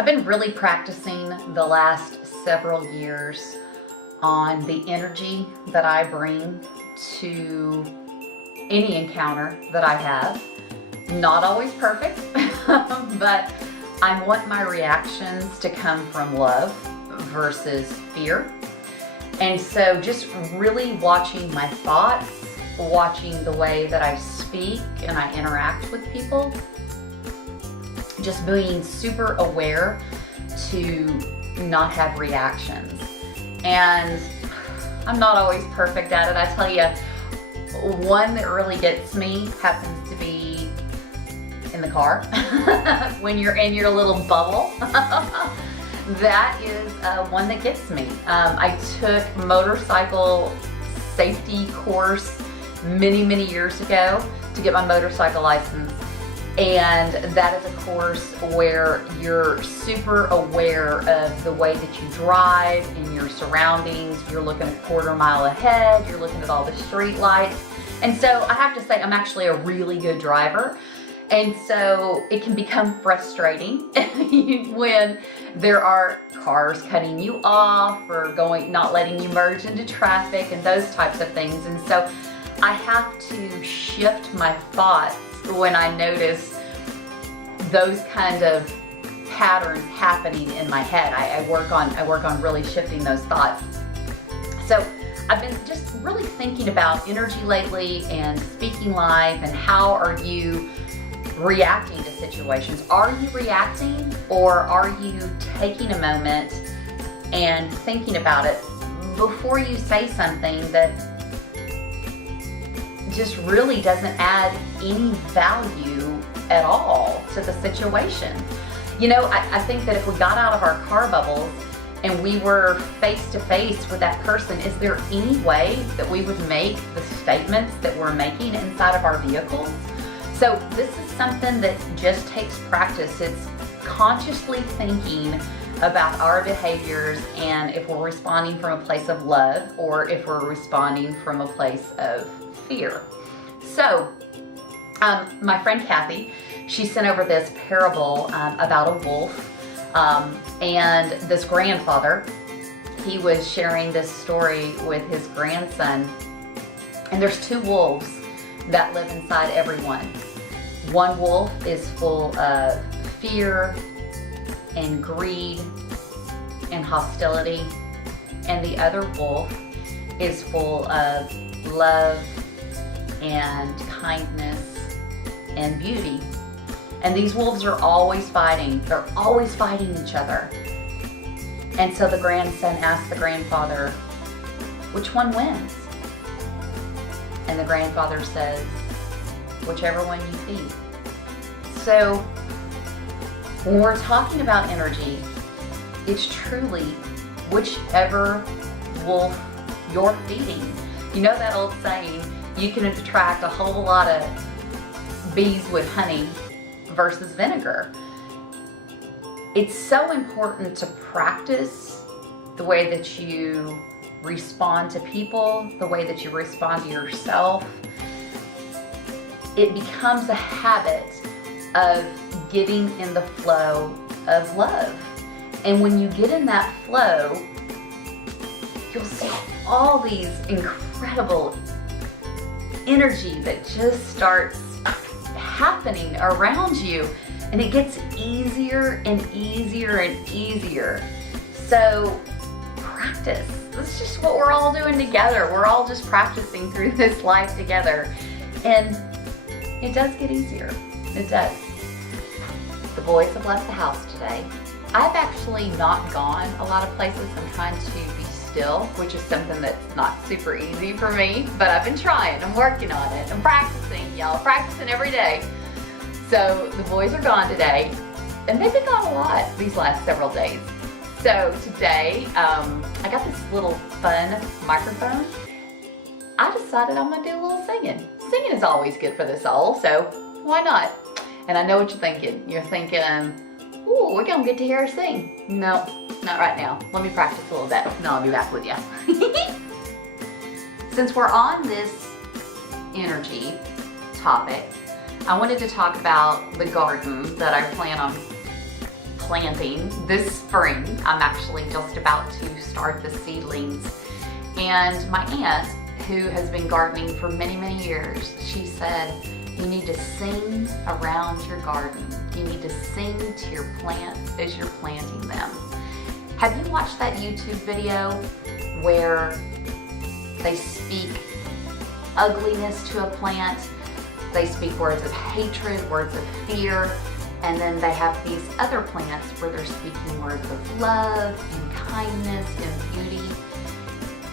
I've been really practicing the last several years on the energy that I bring to any encounter that I have. Not always perfect, but I want my reactions to come from love versus fear. And so just really watching my thoughts, watching the way that I speak and I interact with people, just being super aware to not have reactions. And I'm not always perfect at it. I tell you, one that really gets me happens to be in the car when you're in your little bubble. That is one that gets me. I took motorcycle safety course many years ago to get my motorcycle license. And that is a course where you're super aware of the way that you drive in your surroundings. You're looking a quarter mile ahead, you're looking at all the street lights. And so I have to say, I'm actually a really good driver. And so it can become frustrating when there are cars cutting you off or not letting you merge into traffic and those types of things. And so I have to shift my thoughts when I notice those kind of patterns happening in my head. I work on really shifting those thoughts. So I've been just really thinking about energy lately and speaking life and how are you reacting to situations. Are you reacting, or are you taking a moment and thinking about it before you say something that just really doesn't add any value at all to the situation? You know, I think that if we got out of our car bubbles and we were face to face with that person, is there any way that we would make the statements that we're making inside of our vehicles? So this is something that just takes practice. It's consciously thinking about our behaviors and if we're responding from a place of love or if we're responding from a place of fear. So my friend Kathy, she sent over this parable about a wolf and this grandfather. He was sharing this story with his grandson, and there's two wolves that live inside everyone. One wolf is full of fear and greed and hostility, and the other wolf is full of love and kindness and beauty. And these wolves are always fighting. They're always fighting each other. And so the grandson asked the grandfather, which one wins? And the grandfather says, whichever one you feed. So when we're talking about energy, it's truly whichever wolf you're feeding. You know that old saying, you can attract a whole lot of bees with honey versus vinegar. It's so important to practice the way that you respond to people, the way that you respond to yourself. It becomes a habit of getting in the flow of love. And when you get in that flow, you'll see all these incredible energy that just starts happening around you, and it gets easier and easier and easier. So practice. That's just what we're all doing together. We're all just practicing through this life together, and it does get easier. It does. The boys have left the house today. I've actually not gone a lot of places. I'm trying to be still, which is something that's not super easy for me, but I've been trying. I'm working on it. I'm practicing, y'all. Practicing every day. So the boys are gone today, and they've been gone a lot these last several days. So today, I got this little fun microphone. I decided I'm gonna do a little singing. Singing is always good for the soul, so why not? And I know what you're thinking. You're thinking, ooh, we're gonna get to hear her sing. No, not right now. Let me practice a little bit, and I'll be back with you. Since we're on this energy topic, I wanted to talk about the garden that I plan on planting this spring. I'm actually just about to start the seedlings. And my aunt, who has been gardening for many, many years, she said, you need to sing around your garden. You need to sing to your plants as you're planting them. Have you watched that YouTube video where they speak ugliness to a plant? They speak words of hatred, words of fear, and then they have these other plants where they're speaking words of love and kindness and beauty.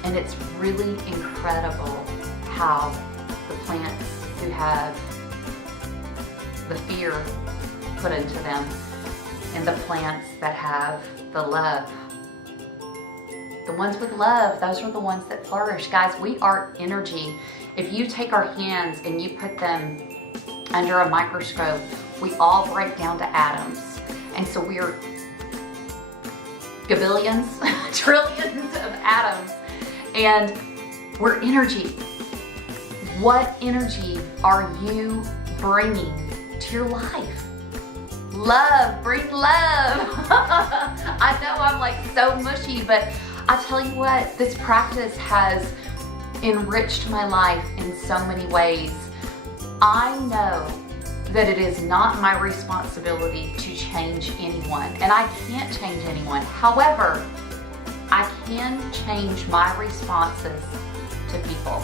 And it's really incredible how the plants who have the fear put into them and the plants that have the love. The ones with love, those are the ones that flourish. Guys, we are energy. If you take our hands and you put them under a microscope, we all break down to atoms. And so we're gabillions, trillions of atoms, and we're energy. What energy are you bringing to your life? Love, bring love. I know I'm like so mushy, but I tell you what, this practice has enriched my life in so many ways. I know that it is not my responsibility to change anyone, and I can't change anyone. However, I can change my responses to people.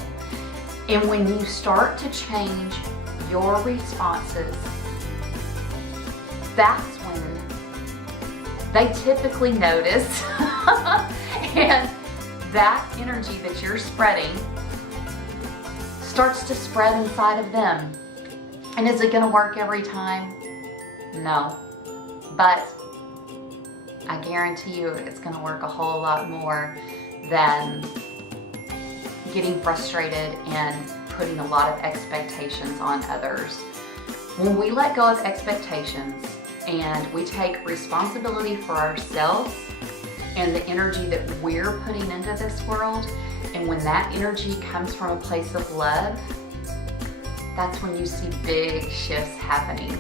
And when you start to change your responses, that's when they typically notice. And that energy that you're spreading starts to spread inside of them. And is it going to work every time? No. But I guarantee you it's going to work a whole lot more than getting frustrated and putting a lot of expectations on others. When we let go of expectations and we take responsibility for ourselves and the energy that we're putting into this world, and when that energy comes from a place of love, that's when you see big shifts happening.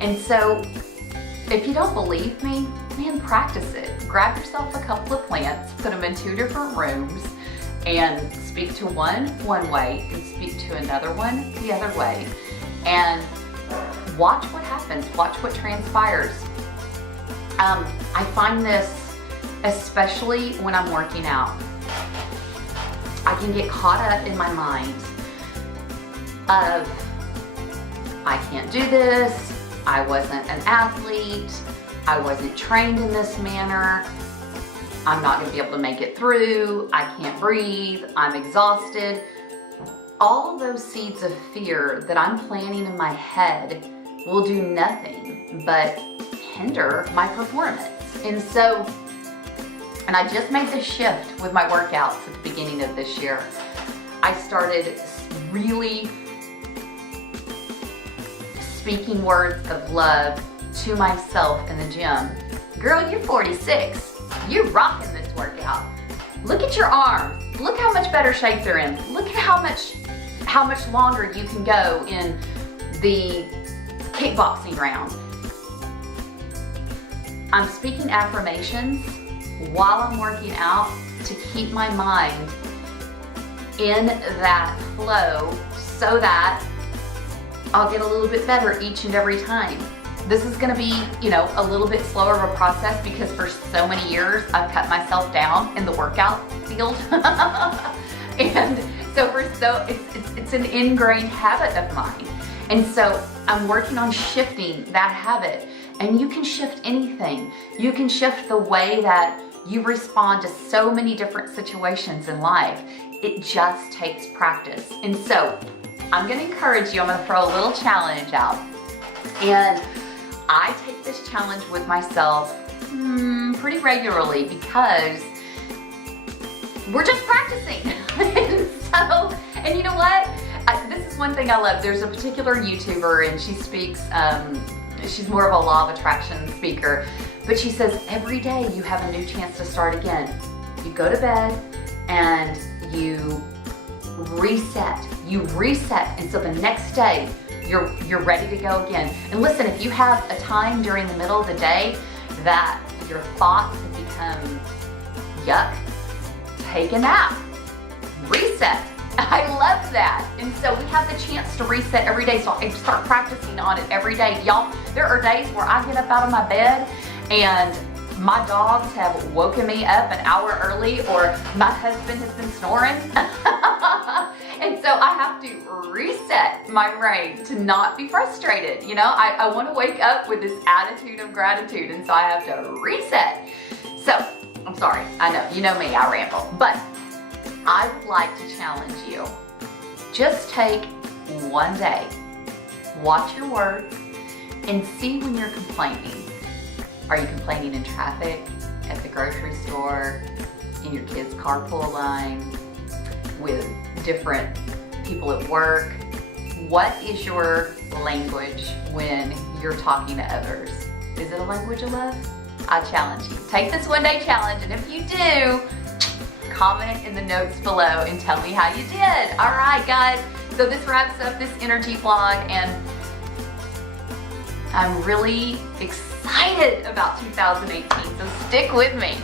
And so if you don't believe me, man, practice it. Grab yourself a couple of plants, put them in 2 different rooms, and speak to one way and speak to another one the other way. And watch what happens, watch what transpires. I find this especially when I'm working out. I can get caught up in my mind of, I can't do this, I wasn't an athlete, I wasn't trained in this manner, I'm not going to be able to make it through, I can't breathe, I'm exhausted. All of those seeds of fear that I'm planting in my head will do nothing but hinder my performance. And I just made this shift with my workouts at the beginning of this year. I started really speaking words of love to myself in the gym. Girl, you're 46. You're rocking this workout. Look at your arms. Look how much better shape they're in. Look at how much longer you can go in the kickboxing round. I'm speaking affirmations while I'm working out to keep my mind in that flow so that I'll get a little bit better each and every time. This is going to be, a little bit slower of a process because for so many years I've cut myself down in the workout field. And so it's an ingrained habit of mine. And so I'm working on shifting that habit. And you can shift anything. You can shift the way that you respond to so many different situations in life. It just takes practice. And so I'm going to encourage you, I'm going to throw a little challenge out. And I take this challenge with myself pretty regularly because we're just practicing. And you know what? This is one thing I love. There's a particular YouTuber and she speaks, she's more of a law of attraction speaker, but she says every day you have a new chance to start again. You go to bed and you reset, and so the next day you're ready to go again. And listen, if you have a time during the middle of the day that your thoughts have become yuck, take a nap, reset. I love that. And so we have the chance to reset every day. So I start practicing on it every day. Y'all, there are days where I get up out of my bed and my dogs have woken me up an hour early, or my husband has been snoring. And so I have to reset my brain to not be frustrated. You know, I want to wake up with this attitude of gratitude, and so I have to reset. So, I'm sorry, I know, you know me, I ramble, but I would like to challenge you. Just take one day, watch your words, and see when you're complaining. Are you complaining in traffic, at the grocery store, in your kids' carpool line, with different people at work? What is your language when you're talking to others? Is it a language of love? I challenge you. Take this one-day challenge, and if you do, comment in the notes below and tell me how you did. All right, guys. So this wraps up this energy vlog, and I'm really excited about 2018, so stick with me.